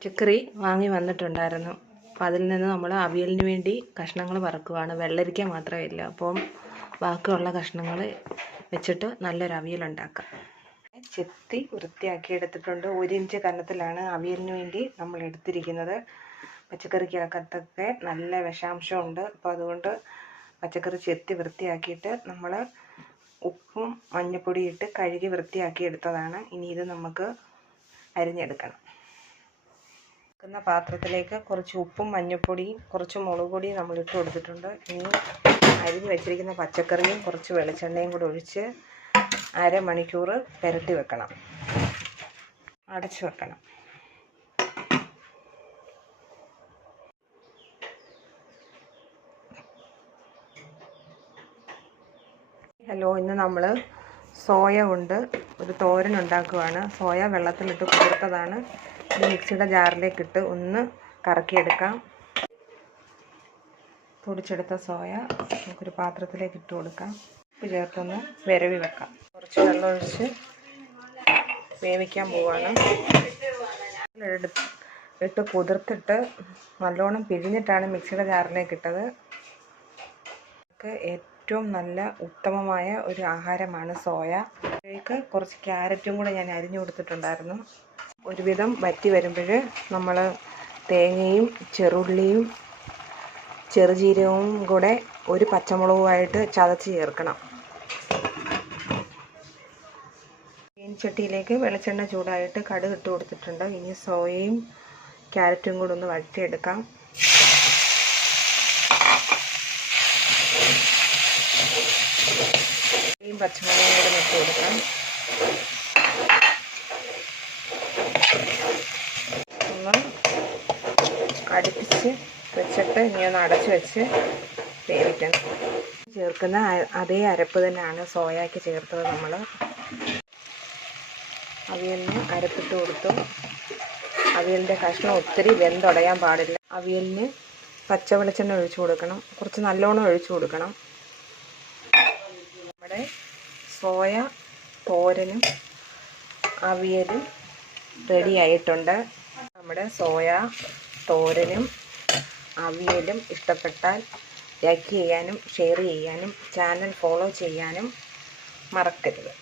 പച്ചക്കറി വാങ്ങി വന്നിട്ടുണ്ടായിരുന്നു. അപ്പം അതിൽ നിന്ന് നമ്മൾ അവിയലിന് വേണ്ടി കഷ്ണങ്ങൾ വറക്കുവാണ്. വെള്ളരിക്ക മാത്രമില്ല, അപ്പം ബാക്കിയുള്ള കഷ്ണങ്ങൾ വെച്ചിട്ട് നല്ലൊരു അവിയലുണ്ടാക്കാം. ചെത്തി വൃത്തിയാക്കി എടുത്തിട്ടുണ്ട്. 1 ഇഞ്ച് കനത്തിലാണ് അവിയലിന് വേണ്ടി നമ്മൾ എടുത്തിരിക്കുന്നത്. പച്ചക്കറിക്കകത്തൊക്കെ നല്ല വിഷാംശമുണ്ട്. അപ്പോൾ അതുകൊണ്ട് പച്ചക്കറി ചെത്തി വൃത്തിയാക്കിയിട്ട് നമ്മൾ ഉപ്പും മഞ്ഞൾപ്പൊടിയും ഇട്ട് കഴുകി വൃത്തിയാക്കി എടുത്തതാണ്. ഇനി ഇത് നമുക്ക് അരിഞ്ഞെടുക്കണം. വെക്കുന്ന പാത്രത്തിലേക്ക് കുറച്ച് ഉപ്പും മഞ്ഞൾപ്പൊടിയും കുറച്ച് മുളക് പൊടിയും നമ്മൾ ഇട്ട് കൊടുത്തിട്ടുണ്ട്. ഇനി അരിഞ്ഞ് വെച്ചിരിക്കുന്ന പച്ചക്കറിയും കുറച്ച് വെളിച്ചെണ്ണയും കൂടി ഒഴിച്ച് അരമണിക്കൂർ പുരട്ടി വെക്കണം, അടച്ചു വെക്കണം. ഹലോ, ഇന്ന് നമ്മൾ സോയ കൊണ്ട് ഒരു തോരൻ ഉണ്ടാക്കുകയാണ്. സോയ വെള്ളത്തിലിട്ട് കുതിർത്തതാണ്. ഇത് മിക്സിയുടെ ജാറിലേക്കിട്ട് ഒന്ന് കറക്കിയെടുക്കാം. പൊടിച്ചെടുത്ത സോയ നമുക്കൊരു പാത്രത്തിലേക്ക് ഇട്ട് കൊടുക്കാം. ഉപ്പ് ചേർത്തൊന്ന് വിരവി വെക്കാം. കുറച്ച് വെള്ളമൊഴിച്ച് വേവിക്കാൻ പോവാണ്. ഇട്ട് കുതിർത്തിട്ട് നല്ലോണം പിഴിഞ്ഞിട്ടാണ് മിക്സിയുടെ ജാറിലേക്ക് ഇട്ടത്. ഏറ്റവും നല്ല ഉത്തമമായ ഒരു ആഹാരമാണ് സോയ. ഇതിലേക്ക് കുറച്ച് ക്യാരറ്റും കൂടെ ഞാൻ അരിഞ്ഞു കൊടുത്തിട്ടുണ്ടായിരുന്നു. ഒരുവിധം വറ്റി വരുമ്പോൾ നമ്മൾ തേങ്ങയും ചെറുള്ളിയും ചെറുജീരകവും കൂടെ ഒരു പച്ചമുളകുമായിട്ട് ചതച്ച് ചേർക്കണം. ചട്ടിയിലേക്ക് വെളിച്ചെണ്ണ ചൂടായിട്ട് കടുക് ഇട്ട് കൊടുത്തിട്ടുണ്ട്. ഇനി സോയയും ക്യാരറ്റും കൂടെ ഒന്ന് വഴറ്റിയെടുക്കാം. പച്ചമുളകും കൂടെ ഇട്ട് കൊടുക്കാം. ഒന്ന് അടുപ്പിച്ച് വെച്ചിട്ട് ഇനി ഒന്ന് അടച്ച് വെച്ച് വേവിക്കണം. ചേർക്കുന്ന അതേ അരപ്പ് തന്നെയാണ് സോയയ്ക്ക് ചേർത്തത്. നമ്മൾ അവിയലിന് അരപ്പിട്ട് കൊടുത്തു. അവിയലിൻ്റെ കഷ്ണം ഒത്തിരി വെന്തുടയാൻ പാടില്ല. അവിയലിന് പച്ച വെളിച്ചെണ്ണ ഒഴിച്ചു കൊടുക്കണം, കുറച്ച് നല്ലോണം ഒഴിച്ചു കൊടുക്കണം. നമ്മുടെ സോയ തോരനും അവിയലും റെഡി ആയിട്ടുണ്ട്. നമ്മുടെ സോയ തോരനും അവിയലും ഇഷ്ടപ്പെട്ടാൽ ലൈക്ക് ചെയ്യാനും ഷെയർ ചെയ്യാനും ചാനൽ ഫോളോ ചെയ്യാനും മറക്കരുത്.